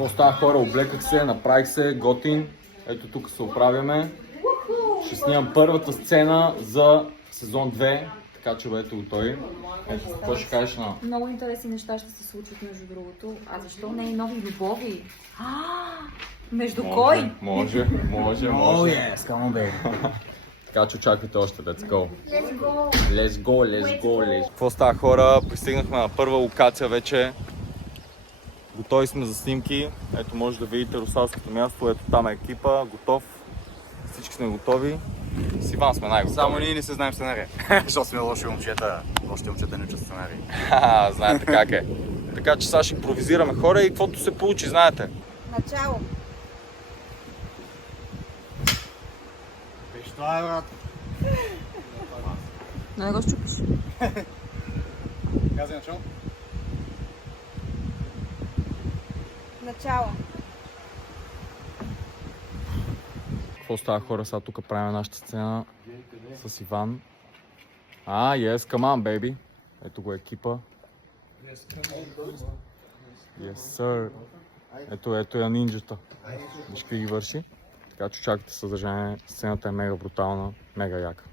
Какво става, хора? Облеках се, направих се, готин. Ето тук се оправяме. Ще снимам първата сцена за сезон 2, така че бъдете готови. Ето, какво ще кажеш на... Много интересни неща ще се случват между другото. А защо не и нови любови? Между кой? Може. Oh yes, come on baby. Така че очаквайте още, let's go. Let's go. Какво става, хора? Пристигнахме на първа локация вече. Готови сме за снимки. Ето може да видите русалското място. Ето там е екипа, готов. Всички сме готови. С Иван сме най-готови. Само ние не се знаем сценария. Защото сме лоши момчета. Лошите момчета не учат сценарии. Знаете как е. Така че сега ще импровизираме, хора, и каквото се получи, знаете. Начало. Виж това е, брат. Не го щупиш. Казай начало. Начало. Какво става, хора? Сега тук правим нашата сцена с Иван. Yes, come on, baby. Ето го екипа. Yes, sir. Ето я нинджата. Виж какви ги върши. Така че очаквайте съдържание. Сцената е мега брутална, мега яка.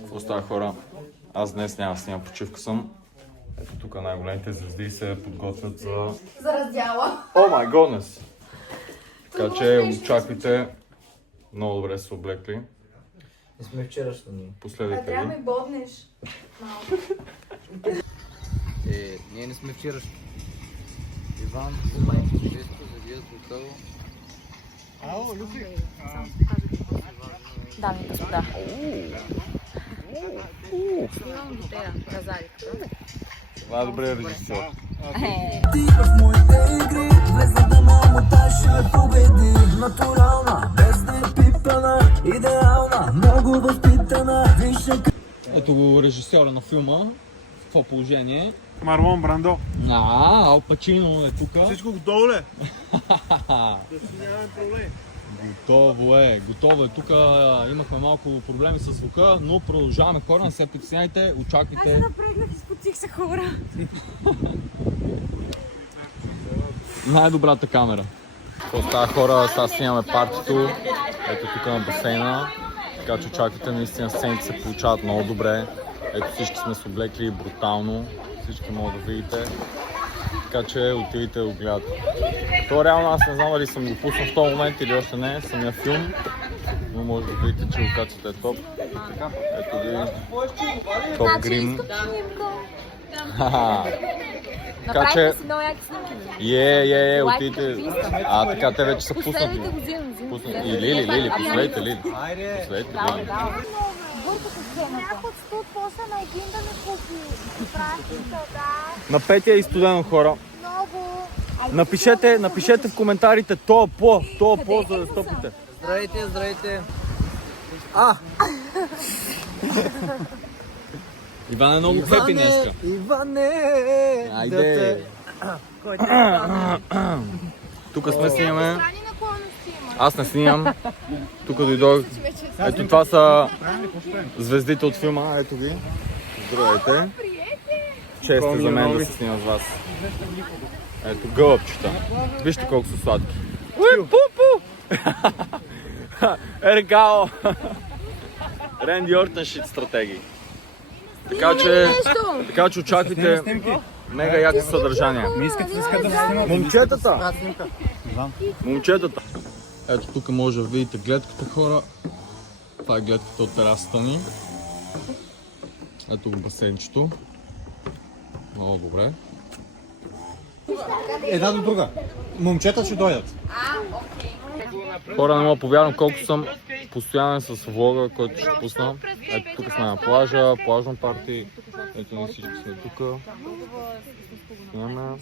Какво става, хора? Аз днес няма да снимам, почивка съм. Ето тук най-големите звезди се подготвят за раздяла. О май годнес! Така че очаквайте. Много добре са облекли. Не сме вчерашно ние. Последвайте Трябва ви. ми боднеш. Ние не сме вчерашно. Иван, често завият готово. Ало, Люси. Дами и господа. Снимам Дотера, Газарик. Това е добре режисьор. Ти в моите игри влезе да мамота ще победи. Натурална, без да е пипана, идеална, много възпитана. Више Ето го режисьора на филма. В какво положение? Марлон Брандо. Ал Пачино е тук. Всичко готово ли? Да си нямаме проблем. Готово е. Тук имахме малко проблеми с звука, но продължаваме, хора, не се притесняйте, очаквайте. Аз напрегнах и спотих се, хора. Най-добрата камера. Какво става, хора? Сега снимаме партито. Ето тук на басейна. Така че очаквайте, наистина сцените се получават много добре. Ето всички сме се облекли брутално. Всички могат да видите. Така че отидете да го гледате. То реално аз не знам дали съм го пуснал в този момент или още не, самия филм. Но може да видите, че локацията е топ. Ето ги. Топ грим. Направихме си много яки снимки. Отидете. Така, те вече са пуснати. Лили, последите Лили. Някой студ после на един да ми купи. Пращите, да. На Петя и студено, хора. Много. Напишете в коментарите то по, за да стопите. Здравейте. Иван е много хепи днеска. Иване! Айде. Тук сме снимаме. Страни на кой не снима. Аз не снимам. Тук дойдох. Ето това са звездите от филма. Ето ги. Здравейте. Чест е за мен да се снимам с вас. Ето гълъбчета. Вижте колко са сладки. Уй, пупу! Ергао! Ренди Ортън шит стратегии. Така че очаквайте мега яки съдържания. Момчетата! Ето тук може да видите гледката, хора. Това е гледката от терасата ни. Ето го басейнчето. Много добре. Една до друга. Момчета ще дойдат. Хора, не мога повярвам колко съм постоянен с влога, който ще пусна. Ето тук сме на плажа, плажно парти. Ето ние всички сме тук. Снимаме.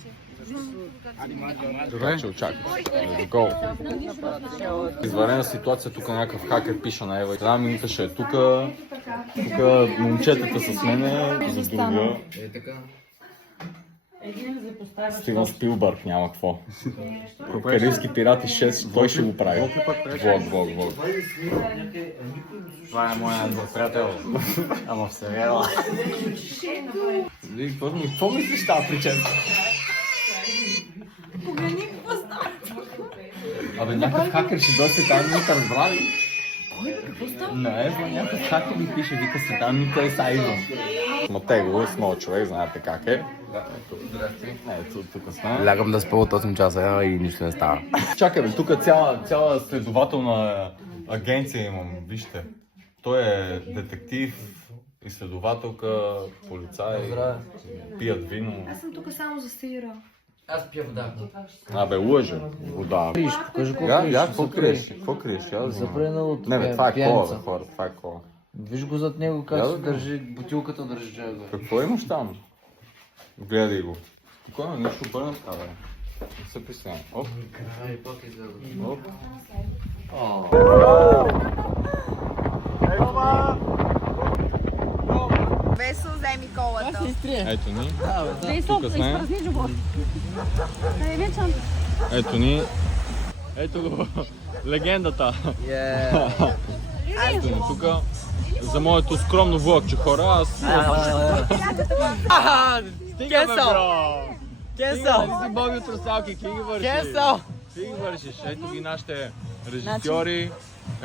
Така че очаквайте. Гол. Изварена ситуация, тук някакъв хакер пиша на Ева. Една минута ще е тук. Тук момчетата с мене, за друга. Стивън Спилбърг, няма какво. Карибски пирати 6, той ще го прави. Влог. Това е моя приятел. Ама в сериала. Какво мислиш тази прическа? Абе, някакъв хакер ще дойде там, не разбра ли? Не, някакъв хакер ми пише, вика се там, и той са идвам. Матего, с моят човек, знаете как е. Ето, тук сме. Лягам да спя от 8 часа и нищо не става. Чакай бе, тук цяла следователна агенция имам, вижте. Той е детектив, изследователка, полицай, пият вино. Аз съм тук само за сира. Аз пия вода. Абе, лъжа. Вода. Криш, покажи какво криш. Какво криеш? Какво криеш? Запренало Не бе, това е кола, бе, хора, това е кола. Виж го зад него как Да, се бе. държи, бутилката държи джага. Какво имаш там? Гледай го. Спокойно, нещо обърнем. Абе, не се присъединя. Оп, Ай, пак излезе. оп. Весо, вземи колата. Ето ни. Тук сме. Ето ни. Ето го. Легендата. Ето ни тук. За моето скромно влогче, хора, аз... Кесъл! Си Боби от Русалки, какви ги вършиш? Какви ги вършиш? Ето ги нашите режисьори.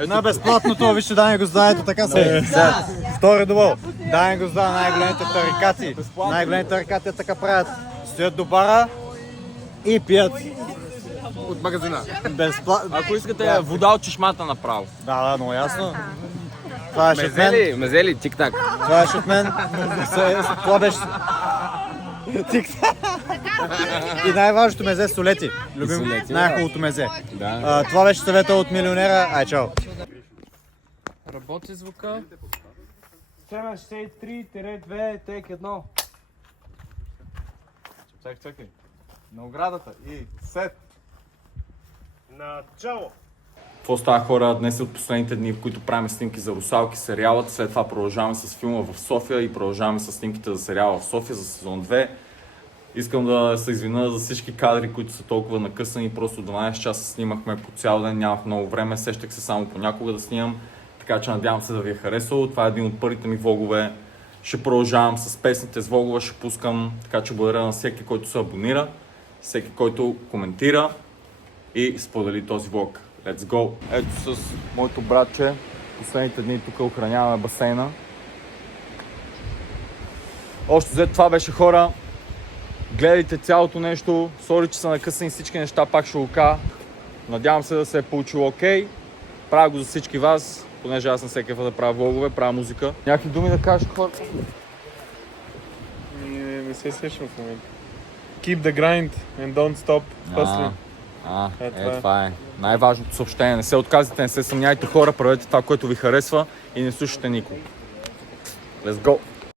На безплатното, вижте, дами и господа, ето така се. Втори довол. Дами и господа, най-големите тарикати. Най-големите тарикати така правят. Стоят до бара и пият. От магазина. Безплатно. Ако искате вода от чешмата направо. Да, много ясно. Това беше от мен. Мезели, тик-так. Това беше от мен. Това беше... И най-важното мезе солети. Любим най-хубавото мезе. Това беше съвета от милионера. Ай, чао. Работи звука. Сцена 63-2, тек 1. Чакай. На оградата и сет. Начало! Какво става, хора? Днес е от последните дни, в които правим снимки за Русалки, сериалът. След това продължаваме с филма в София и продължаваме с снимките за сериала в София за сезон 2. Искам да се извиня за всички кадри, които са толкова накъсани. Просто 12 часа снимахме по цял ден, нямах много време, сещах се само понякога да снимам. Така че надявам се да ви е харесало. Това е един от първите ми влогове. Ще продължавам с песните, с влогове ще пускам. Така че благодаря на всеки, който се абонира, всеки, който коментира и сподели този влог. Let's go! Ето с моето братче. Последните дни тук охраняваме басейна. Още след това беше, хора. Гледайте цялото нещо. Сори, че са накъсани всички неща, пак ще го кажа. Надявам се да се е получило окей. Правя го за всички вас, понеже аз не се кефа да правя влогове, правя музика. Някакви думи да кажеш, хора? Не се сещам в момента. Keep the grind and don't stop hustling. Това е. Най-важното съобщение. Не се отказвайте, не се съмняйте, хора, правете това, което ви харесва и не слушайте никого. Let's go!